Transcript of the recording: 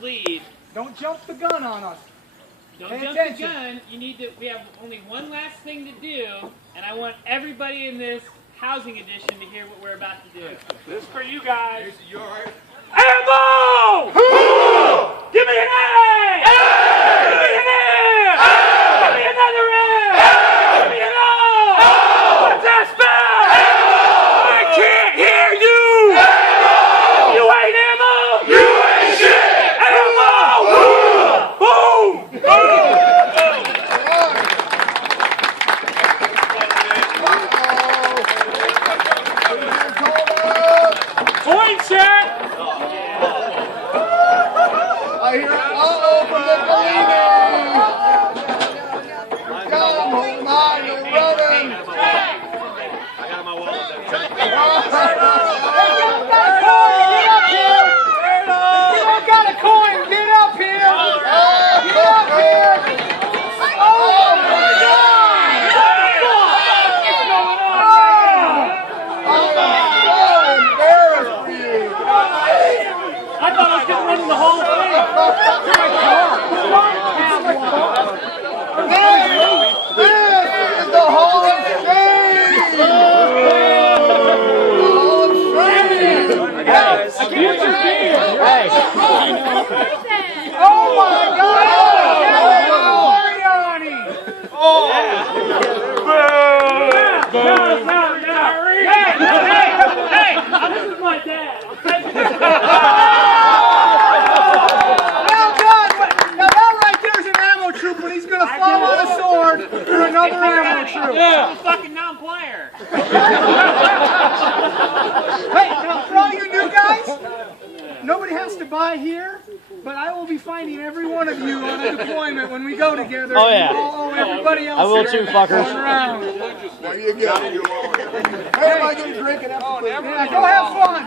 lead. Don't jump the gun on us. Don't jump the gun. You need to. We have only one last thing to do, and I want everybody in this housing edition to hear what we're about to do. This is for you guys. You all right? Ammo! Give me an A! Give me an A! Give me another A! Give me an O! What's that spell? I can't hear you! You ain't ammo! You ain't shit! Ammo! Boom! Point check! I hear uh-oh from the bleeding. Come on, you're running. I got my wallet. You don't got a coin, get up here. Get up here. Oh my God. I'm so embarrassed for you. I thought I was going to run in the whole thing. This is the Hall of Shame! Hall of Shame! Yes, I can't Hey! Oh my God! Hey! This is my dad. Well done! Now that right there's an ammo troop when he's gonna fall on a sword for another ammo troop. Yeah. I'm a fucking non-player. Hey, now for all you new guys, nobody has to buy here, but I will be finding every one of you on a deployment when we go together. Oh, yeah. Oh, everybody else. I will here too, fuckers. one round. There you go. Hey, am I going to drink it after? Yeah, go have fun.